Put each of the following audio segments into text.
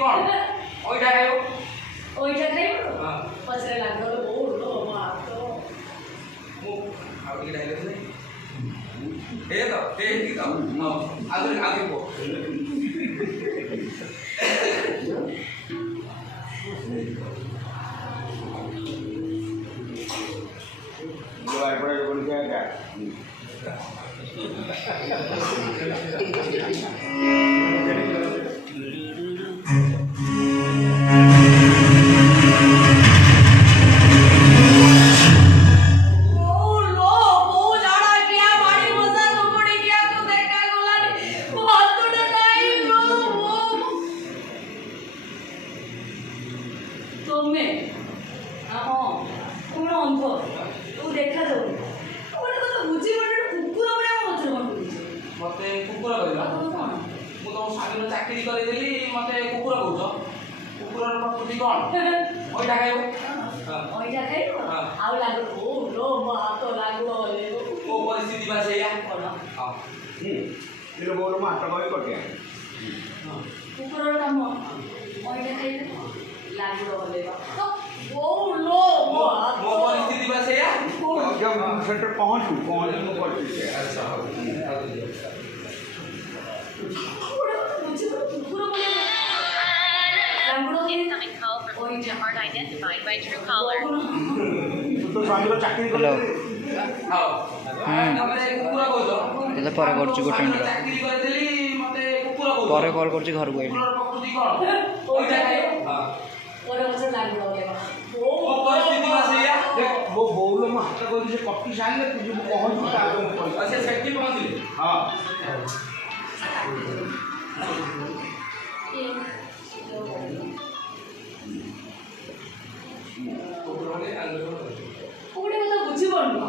कौन ओइटा खायो पसरे लागलो बोलो मार तो मु आउ की डायलॉग नहीं ए तो ते की तो आगे को जो आई पड़े बोल क्या मते कुकुर कहला मु तो सागरो चाकरी करे देली मते कुकुर कहउछ कुकुरर प्रकृति कोन ओइटा खायो आउ लागलो ओ लो हाथ लागलो ओ परिस्थिति बा सेया कोन हां ये बोलो मार तो कोई करके कुकुरर काम ओइटा खाइले लागलो लेबा तो ओ लो मो परिस्थिति बा सेया जब सेंटर पहुंचू में पहुंच है अच्छा Incoming call from Oija Heart identified by Truecaller. तो सागरो चाकरी हेलो हां हमरे कुकुर कहउछ এটা পরে করছি গোটে মিনিট चाकरी करे देली मते कुकुर कहउछ পরে কল করছি ঘর গইলি कुकुरर प्रकृति कोन ओइटा खायो हां ओरे बसे लागलो लेबा मो परिस्थिति बा सेया वो बोलो में हाथ को से कपटी साल में तुझे पहुंचू का आगे पहुंच अच्छा सेफ्टी पहुंचली हां कोडे तो बुझी पड़नो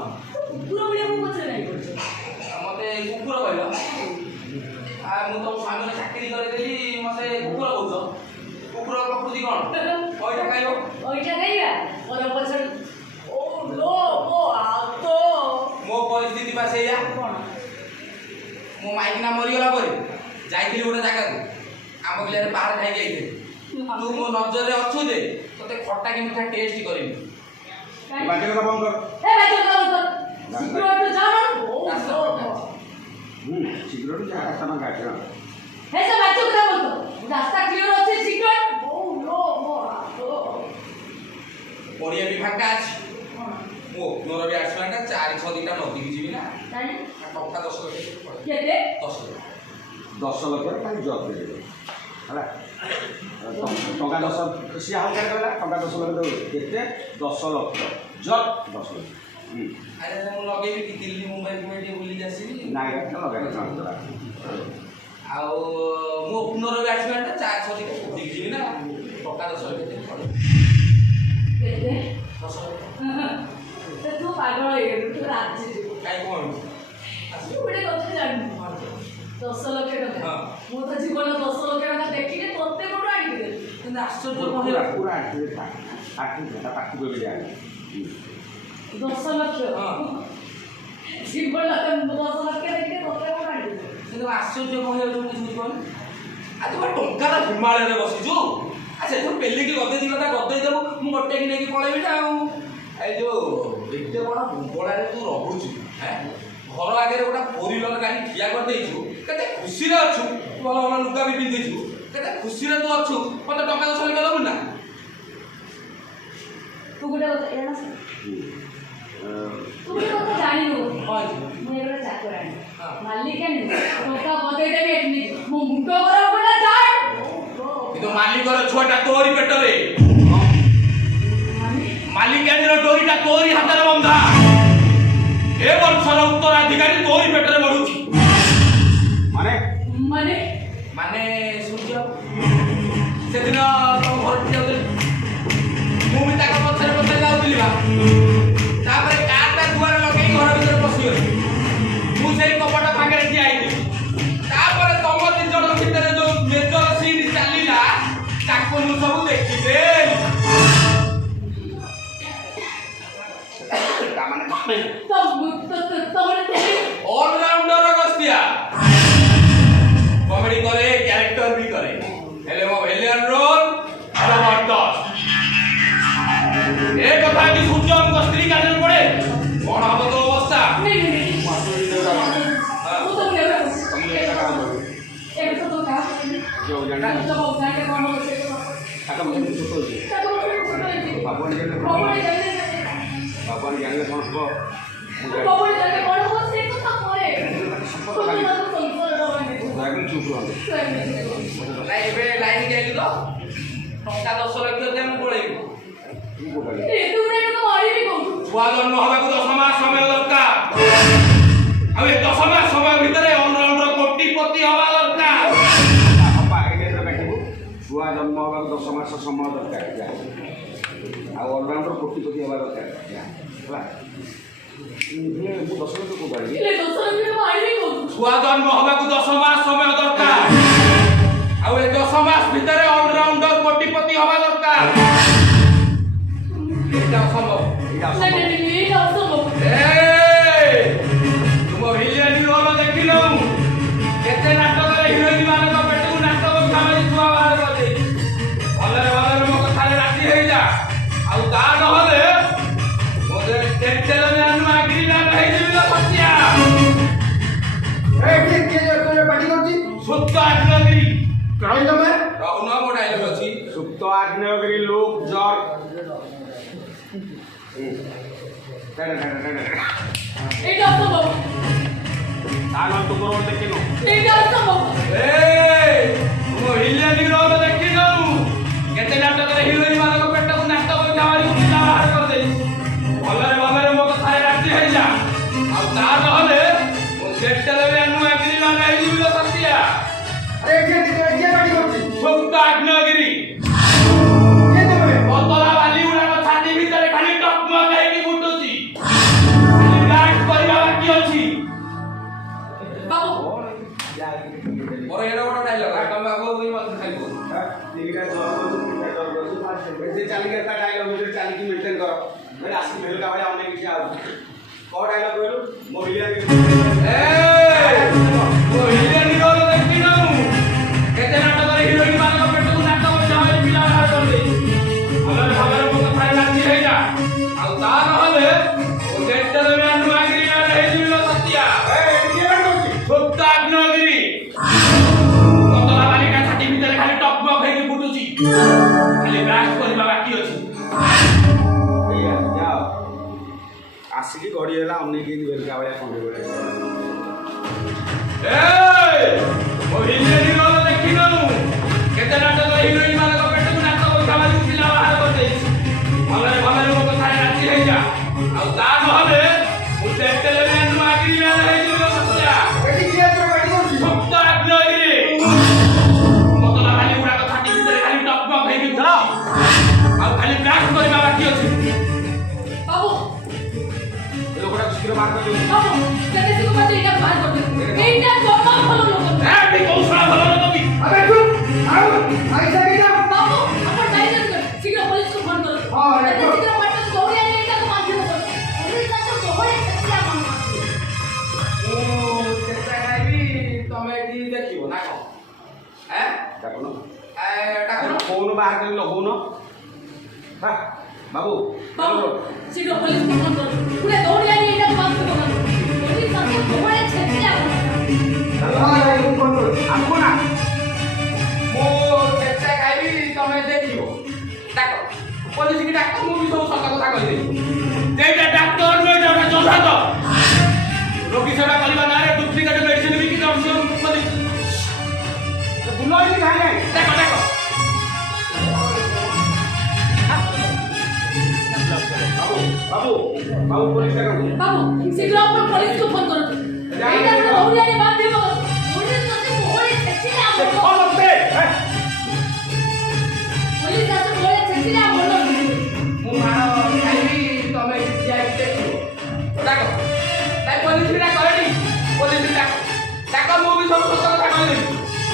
कुकुर बले को पछरे नहीं करछ मते कुकुर कहला आ मु तो सागरो चाकरी करे देली मते कुकुर कहउछ कुकुरर प्रकृति कोन ओइटा खायो ओइटा खाइबा ओरे पछरे ओ लो ओ आतो मो परिस्थिति बा सेया कोन मो माइकना मरिगला परे जाइथिली गोटे जागा को आम बिलारे बाहर खाइ जाइथे तू मो नजर रे अछु जे तते खट्टा कि मिठा टेस्ट करिम बाकी का बंद कर ए भाई तो कर सिगरेट तो जानो ओ लो सिगरेट जा रास्ता में काट रहा हे से बच्चों को बोल रास्ता क्लियर होचे सिगरेट ओ लो मो आतो पड़िया भी फांका अछि मो मोर भी आसमान का 4-6 दिनटा नदी की जीवी ना जानी टका 10 लाख पड़े केते 10 लाख 10 लाख खाली जॉब दे दे हला टका 10 सी हाल कर टका 10 लाख दे केते 10 लाख जॉब 10 लाख अरे मु लगे भी कि दिल्ली मुंबई में बुली जासी ना लगा ना आ मो पुनर भी आसमान का 4-6 दिनटा नदी की जीवी ना टका 10 लाख पड़े केते 10 लाख तो तू पागल हो गए तू राज्य जीव काई कोन तू बड़े कथा जान 10 लाख टका मो तो जीवन 10 लाख टका देखिले तोते कोड आडी दे কিন্তু আশ্চর্য মনে पूरा पूरा आठ घंटा पार्टी को भी जाए 10 लाख जीवन 10 लाख देखिले तोते कोड आडी दे কিন্তু আশ্চর্য মনে হচ্ছে কিছু বুঝিবনি আ তোমার টঙ্কাটা হিমালୟରେ বসিଛୁ আ সেଠୁ পেলিକି ଗଦେଇ ଦି କଥା ଗଦେଇ ଦେବୁ ମୁଁ ଗୋଟେ କି ନେଇକି ପଳେଇବି ନା ଆଉ এই ଯୋଉ ଏତେ ବଡ଼ ବୁଙ୍ଗଳାରେ ତୁ ରହୁଛୁ ଘର ଆଗରେ ଗୋଟେ ଫୋର୍ ହ୍ୱିଲର ଗାଡ଼ି ଠିଆ କରିଦେଇଛୁ କେତେ ଖୁସିରେ ଅଛୁ ଭଲ ଭଲ ଲୁଗା ବି ପିନ୍ଧିଛୁ କେତେ ଖୁସିରେ ତୁ ଅଛୁ ମତେ ଟଙ୍କା 10 ଲାଖ ଦେବୁ ନା तू गुडे एना तू गुडे कथा जानि नो मु एगरा चाकरानी मालिक आनी टका बदे देबे एटनी मु मुंडो करा बडा जाय କିନ୍ତୁ ମାଲିକର ଛୁଆଟା ତୋରି ପେଟରେ ମାଲିକାଣୀର ଡୋରିଟା ତୋରି ହାତରେ ବନ୍ଧା ଏ ବର୍ଷର ଉତ୍ତରାଧିକାରୀ ତୋରି ପେଟରେ ବଢୁଛି माने माने ମାନେ ସୂର୍ଯ୍ୟ ସେଦିନ ତମ ଘରଠି ଯାଉଥିଲି ମୁଁ ବି ତାଙ୍କ ପଛରେ ପଛରେ ଯାଉଥିଲି ବା ତାପରେ କାରଟା ଦୁଆର ଲଗେଇ ଘର ଭିତରେ ପଶିଗଲି ମୁଁ ସେଇ କବାଟ ପାଖରେ ଠିଆ ହେଇଥିଲି ତାପରେ ତମ ଦି ଜଣ ଭିତରେ ଯୋଉ ମେଜର ସିନ୍ ଚାଲିଲା ତାକୁ ମୁଁ ସବୁ ଦେଖିଦେଲି ऑलराउंडर गस्तिया कॉमेडी करे कैरेक्टर भी करे हेले मो भेलियन रो ଦୋଷ ବାବୁ ଜାଣିଲେ କ'ଣ ହବ ସେ ତାଙ୍କ ମତେ ଛୋଟ ଅଛି ତାକୁ ଛୋଟ ହେଇଛି ବାବୁଆଣି ଜାଣିଲେ ବାବୁଣି ଜାଣିଲେ ବାବୁଆଣି ଜାଣିଲେ କ'ଣ ହବ ବାବୁଣି ଜାଣିଲେ କ'ଣ ହବ ସେ କଥା ପରେ ଶପଥ ଖାଲି ଦୟାକରି ଚୁପ୍ ରୁହନ୍ତୁ ନାଇଁ ଏବେ ଲାଇନ୍ ଯାଇଛୁ ତ ଟଙ୍କା 10 ଲକ୍ଷ ଦେଲେ ମୁଁ ପଳେଇବି। ଛୁଆ ଜନ୍ମ ହେବାକୁ 10 ମାସ ସମୟ ଦରକାର। ଆଉ ଏ 10 ମାସ ସମୟ ଭିତରେ ଅଲରାଉଣ୍ଡର କୋଟିପତି ହେବା ଦରକାର। ଛୁଆ ଜନ୍ମ ହେବାକୁ 10 ମାସ ସମୟ ଦରକାର ଆଉ ଅଲରାଉଣ୍ଡର କୋଟିପତି ହେବା ଦରକାର ହେଲା ମୁଁ 10 ଲକ୍ଷ କୋଉଠୁ ଆଣିବି ଛୁଆ ଜନ୍ମ ହେବାକୁ 10 ମାସ ସମୟ ଦରକାର। ଆଉ ଏ 10 ମାସ ଭିତରେ ଅଲରାଉଣ୍ଡର କୋଟିପତି ହେବା ଦରକାର। ଏଇଟା ଅସମ୍ଭବ। ତୁମ ଭିଲିଆନି ରୋଲ ଦେଖିଲୁ କେତେ ନାଟକରେ ହିରୋଇନ ମାନଙ୍କ ପେଟକୁ ନାଟକ ଖାଲି ଛୁଆ ବାହାର କରିଦେଇ ଭଲରେ ଭଲରେ ମୋ କଥାରେ ରାଜି ହେଇଯା। ଆଉ ତା ନହେଲେ ମୋତେ ଟେଲମିଆନ ମାଗିରି ନା ହେଇଯିବି ନା ସତ୍ୟା ସୁପ୍ତ ଆଗ୍ନେୟଗିରି ରହୁନ ମୋ ଡାଇଲଗ ଅଛି ସୁପ୍ତ ଆଗ୍ନେୟଗିରି ଲୋକ ଜର ତୁମର ଦେଖିନୁ ତୁମ ଭିଲିଆନି ରୋଲ ଦେଖିଲୁ କେତେ ନାଟକରେ ହିରୋଇନ ମାନଙ୍କ ପେଟକୁ ନାଟକ ଖାଲି ପିଲା ବାହାର କରିଦେଇ ଭଲରେ ଭଲରେ ମୋ କଥାରେ ରାଜି ହେଇଯା। ଆଉ ତା ନହେଲେ ମୁଁ ଟେଲମିଆନ ମାଗିରି ନା ହେଇଯିବି ନା ସତ୍ୟା ସୁପ୍ତ ଆଗ୍ନେୟଗିରି ପତଳା ବାଲି ଗୁଡାକ ଛାତି ଭିତରେ ଖାଲି ଟକମକ ହେଇକି ଫୁଟୁଛି ଖାଲି ବ୍ଲାଷ୍ଟ କରିବା ବାକି ଅଛି। ମୋର ଏଡ ବଡ ଡାଇଲଗ ତମେ ବାବୁ ମତେ ଖାଇବ ଚାଲିକି ତା ଡାଇଲଗ ଭିତରେ ଚାଲିକି ମେଣ୍ଟେନ୍ କର ମାନେ ଆସିକି ଭେଲକା ଭଳିଆ ଅନେକ କିଛି ଆଉ କ'ଣ ଡାଇଲଗ କହିଲୁ ମୋ ଭିଲିଆନି ରୋଲ ଦେଖିନୁ କେତେ ନାଟକରେ ହିରୋଇନ ମାନଙ୍କ ପେଟକୁ ନାଟକ ଖାଲି ପିଲା ବାହାର କରିଦେଇ ଭଲରେ ଭଲରେ ମୋ କଥାରେ ରାଜି ହେଇଯା। ଆଉ ତା ନହେଲେ ମୁଁ ଟେଲମିଆନ ମାଗିରି ନା ହେଇଯିବି ନା ସତ୍ୟା ସୁପ୍ତ ଆଗ୍ନେୟଗିରି ପତଳା ବାଲିକା ଛାତି ଭିତରେ ଖାଲି ଟକମକ ହେଇକି ଫୁଟୁଛି ଖାଲି ବ୍ଲାଷ୍ଟ କରିବା ବାକି ଅଛି। ଆସିକି ଗଡ଼ି ହେଲା ଅନେକ ଭେଲକା ଭଳିଆ ଖଣ୍ଡେ ଭଳିଆ ମୋ ଭିଲିଆନି ରୋଲ ଦେଖିନୁ କେତେ ନାଟକ ହିରୋଇନ ମାନଙ୍କ ପେଟକୁ ନାଟକ ଖାଲି ପିଲା ବାହାର କରିଦେଇଛି ଭଲରେ ଭଲରେ ମୋ କଥାରେ ରାଜି ହେଇଯା। ଆଉ ତା ନହେଲେ ମୁଁ ଟେଲମିଆନ ମାଗିରି ନା ହେଇଯିବି ନା ସତ୍ୟା ସୁପ୍ତ ଆଗ୍ନେୟଗିରି ପତଳା ବାଲି ଗୁଡାକ ଛାତି ଭିତରେ ଖାଲି ଟକମକ ହେଇକି ଫୁଟୁଛି ଆଉ ଖାଲି ବ୍ଲାଷ୍ଟ କରିବା ବାକି ଅଛି। ଲୋକଟାକୁ ଶୀଘ୍ର ବାହାର କରିଦେବୁ କୌଶଳ ଭଲ ନବୀ ଚେଷ୍ଟା ଖାଇବି ତମେ ଏଠି ଦେଖିବ ନା କଣ ଡାକୁନ ଡାକୁନ ଫୋନ ବାହାର କରି ଲଗଉନ ବାବୁ ଶୀଘ୍ର ପୋଲିସ ଫୋନ କର ପୁରା ଦୌଡ଼ି ଆଣି ଏଇଟାକୁ ବନ୍ଦ କର ପୋଲିସ ତାକୁ କୋହଳେ ଛେଚି ଆମକୁ ନା ମୁଁ ଚେଷ୍ଟା ଖାଇବି ତମେ ଦେଖିବ ଡାକ ପୋଲିସ କି ଡାକ ମୁଁ ବି ସବୁ ସତ କଥା କହିଦେବି ସେଇଟା ଡାକ୍ତର ନୁହେଁ ଏଇଟା ଗୋଟେ ଜଲ୍ଲାଦ ରୋଗୀ ସେବା କରିବା ନାଁରେ ଡୁପ୍ଲିକେଟ ମେଡିସିନ ବିକି ବୁଲାଇଲି ଖାଇ ଡାକ ଡାକ ବାବୁ ବାବୁ ପୋଲିସ ଡାକନ୍ତୁ ବାବୁ ଶୀଘ୍ର ଆପଣ ପୋଲିସକୁ ଫୋନ କରନ୍ତୁ ଏଇଟା ଗୋଟେ ଦୌଡ଼ି ଆଣି ବାନ୍ଧି ଦେବ ପୋଲିସ ତାକୁ କୋହଳେ ଛେଚି ପୋଲିସ ତାକୁ କୋହଳେ ଛେଚି ମୁଁ ମାଣ ଖାଇବି ତମେ ଯାଇକି ଦେଖିବ ଡାକ ତାই ପୋଲିସ ବି ଡାକ ରେଡି ପୋଲିସ ଡାକ ଡାକ ମୁଁ ବି ସବୁ ସତ କଥା କହିଦେବି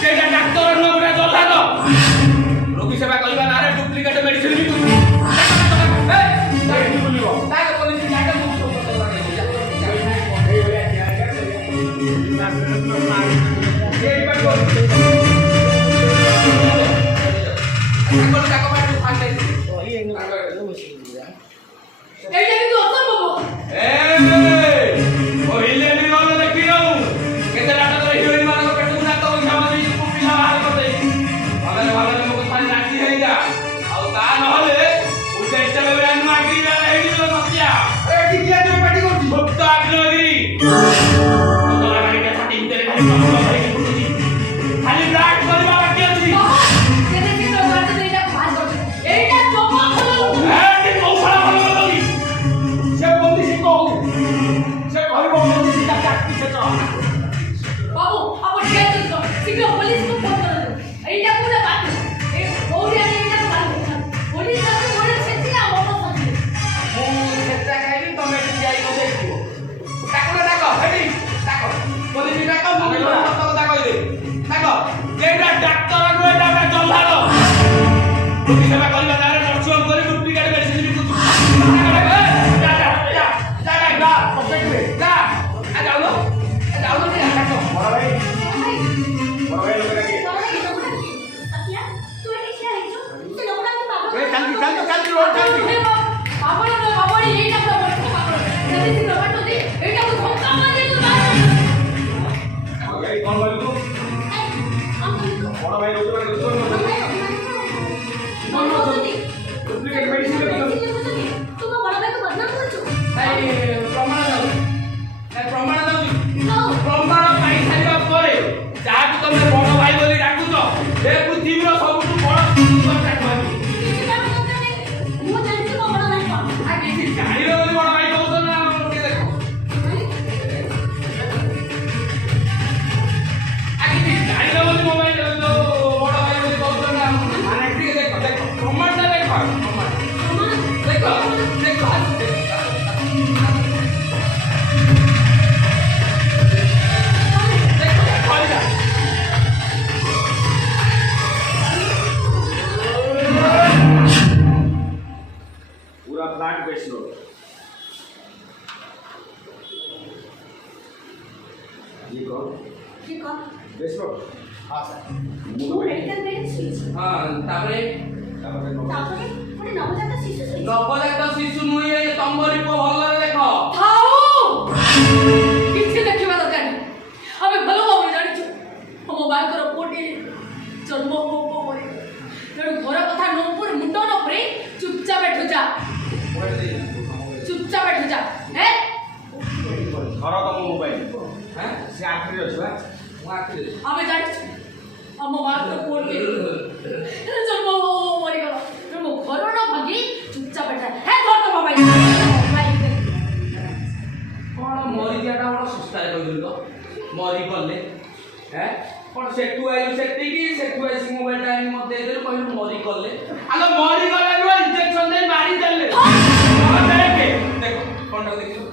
ସେଇଟା ଡାକ୍ତର ନୁହେଁ ଗୋଟେ ଜଲ୍ଲାଦ ରୋଗୀ ସେବା କରିବା ନାଁରେ ଡୁପ୍ଲିକେଟ ମେଡିସିନ ବିକୁଛି ଡାକ ପୋଲିସ ଡାକ ମୁଁ ସବୁ ସତ କଥା এইটা কিন্তু অসম্ভব ভিলিয়ানি রোল ଦେଖିନୁ କେତେ ନାଟକରେ ହିରୋଇନ ମାନଙ୍କ ପେଟ ଆଗ୍ରି ବାଲା ହେଇକି ତୋ ସତ୍ୟା ଏଠି କିଏ ତୋ ପାଟି କରୁଛି? ମୁକ୍ତ ଆଗ୍ରହଗିରି ତୋ ଗାଡ଼ିଟା ଛାଟି ଭିତରେ ଖାଲି ପ୍ରବଳ ଧରିକି ବୁଲୁଛି ଖାଲି ବ୍ଲାକ୍ କରିବା ବାକି ଅଛି ଏଠି କୌଶଳ ଭଲ କଲନି ସେ ବନ୍ଦି ସେ କହୁ ସେ କହିବ ବନ୍ଦି ସେ ତା ଚାକରି ସେ ଚ ମୁଁ ସେଟା ଖାଇବି ତମେ ଏଠି ଯାଇ ମୋତେ ଦେଖିବ ଡାକ ହେଠି ଡାକ ପୋଲିସ ଡାକ ମୁଁ ସତ କଥା କହିଦେବି ଡାକ ଏଇଟା ଡାକ୍ତର ନୁହେଁ ଏଇଟା ଗୋଟେ ଜହ୍ଲାଦ ରୋଗୀ ସେବା କରିବା ଜାଗାରେ ନର୍ସିଂ କରି ଡୁପ୍ଲିକେଟ୍ ମେଡିସିନ ବିକୁଛୁ ବଡ଼ ଭାଇ ଲୋକଟା କିଏ? ଚାଲତି ରୋଡ଼ ଚାଲତି ଭାଇ କ'ଣ କହିଲୁ ତୁ? ବଡ଼ ଭାଇ ରୋଜ ଡୁପ୍ଲିକେଟ୍ ମେଡିସିନ ପ୍ରମାଣ ଦଉଛି ପ୍ରମାଣ ପାଇସାରିବା ପରେ ଯାହାକୁ ତମେ ବଡ଼ ଭାଇ ବୋଲି ଡାକୁଛ ଏ ପୃଥିବୀର ସବୁଠୁ ବଡ଼ କିଛି ଜାଣିବ ବୋଲି ବଡ଼ ଭାଇ କହୁଛ ନା ଟିକେ ଦେଖ କିଛି ଜାଣିବ ବୋଲି ମୋ ଭାଇ ବଡ଼ ଭାଇ ବୋଲି କହୁଛ ନା ମାନେ ଟିକେ ଦେଖ ଦେଖ ପ୍ରମାଣଟା ଦେଖ ପ୍ରମାଣ ଦେଖ ଦେଖ पूरा फ्लैट बेच लो ये कौन बेच लो ହଁ ସାର୍ मोबाइल ହଁ ତାପରେ ନବଜାତ ଶିଶୁ ନବଜାତ ଶିଶୁ ନୁହେଁ ତମରି ପୁଅ ଭଲରେ ଦେଖ କିଛି ଦେଖିବା ଦରକାର ନାହିଁ ଆମେ ଭଲ ଭାବରେ ଜାଣିଛୁ ଆମ ବାଙ୍କର ପୁଅଟି ଜନ୍ମ ହବ ପରେ ତେଣୁ ଘର କଥା ନ ଉପରେ ମୁଣ୍ଡ ନ ଉପରେ ଚୁପଚାପ ଏଠୁ ଯା ହେ घर तम मोबाइल হ্যাঁ से आखिरी अच्छे बा ମୁଁ ଆଖିରେ ଆମେ ଜାଣିଛୁ ଆମ ବାଙ୍କର ପୁଅଟି ଜନ୍ମ ହବ ମରିଗଲ ତେଣୁ ଘର ନ ଭାଙ୍ଗି ଚୁପଚାପ ଏଠା ହେ ଘର ତ ମୋବାଇଲ କ'ଣ ମରିଯିବାଟା ବଡ଼ ସୁସ୍ଥାରେ କହିଦେଲୁ ତ ମରି ଗଲେ ହେ କ'ଣ ସେଠୁ ଆଇଲୁ ସେଠିକି ସେଠୁ ଆସି ମୋବାଇଲଟା ଆଣି ମୋତେ ଦେଇଦେଲୁ କହିଲୁ ମରି ଗଲେ ଆଲୋ ମରି ଗଲେ ନୁହେଁ ଇଞ୍ଜେକ୍ସନ ଦେଇ ମାରି ଦେଲେ ଦେଖ ଦେଖ କ'ଣଟାକୁ ଦେଖିଲୁ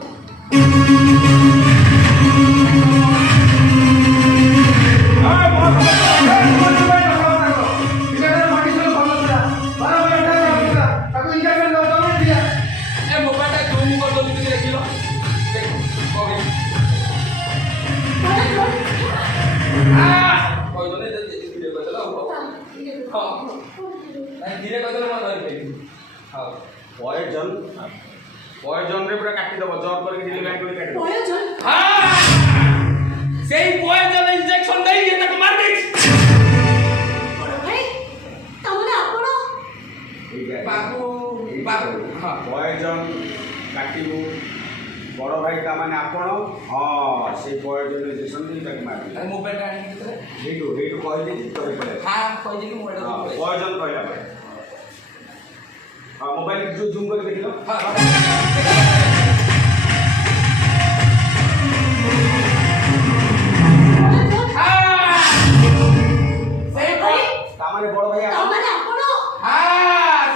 ଏ ମୋବାଇଲଟା ଜୁମ୍ କରିଦେଲୁ ଟିକେ ଦେଖିଲ ଦେଖ କ'ଣ କହିଦେଲେ ଧୀରେ କହିଦେଲ ଆଉ ହଁ ନାଇଁ ଧୀରେ କହିଦେଲେ ମୁଁ ଧରିପାରିବି ହଉ पॉइजन रे पूरा काटी दबो जॉब करके डिलीवरी कर काटी ହଁ ସେଇ ପଏଜନ ଇଞ୍ଜେକ୍ସନ ଦେଇ ଏ ତାକୁ ମାରି ଦେଇଛି ବାବୁ ବାବୁ ହଁ पॉइजन काटिबु बड़ भाई ता माने आपण हां से पॉइजन इंजेक्शन दे ताक मारि ଆରେ ମୋବାଇଲଟା ଆଣିକି କେତେବେଳେ हेटू कहि दे तोरे पड़े ହଁ କହିଦେଲି ମୁଁ ଏଇଟା पॉइजन कहला पे हां मोबाइल जो जूम करके देखिलो ହଁ ता माने बड़ भाई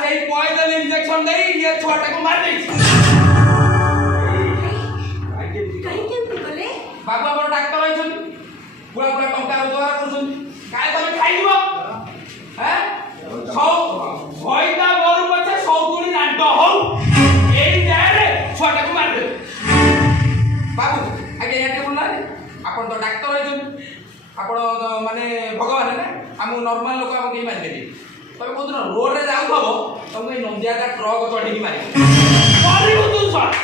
ସେଇ ପଏଜନ ଇଞ୍ଜେକ୍ସନ ଦେଇ ଏ ଛୁଆଟାକୁ ମାରି ଦେଇଛି ବାବୁ ଆମର ଡାକ୍ତର ହେଇଛନ୍ତି ପୁରା ପୁରା ଟଙ୍କା ରୋଜଗାର କରୁଛନ୍ତି କାଳେ ତମେ ଖାଇଯିବ ହ্যাঁ ଭଇତା ଗୋରୁ ପଛେ ସୌଗୁଣି ନାଟ ହଉ ଏଇ ଜାଗାରେ ଛୁଆଟାକୁ ମାରିଦେବେ ବାବୁ ଆଜ୍ଞା ଏଠି ବୁଲାରେ ଆପଣ ତ ଡାକ୍ତର ହେଇଛନ୍ତି ଆପଣ ମାନେ ଭଗବାନ ନା ଆମକୁ ନର୍ମାଲ ଲୋକ ଆମକୁ କେହି ମାରିଦେବି ତମେ କହୁଥିଲ ରୋଡରେ ଯାଉଥିବ ତମକୁ ଏଇ ନନ୍ଦିଆଟା ଟ୍ରକ୍ ଚଢ଼ିକି ମାରିବ ତୁ ସର୍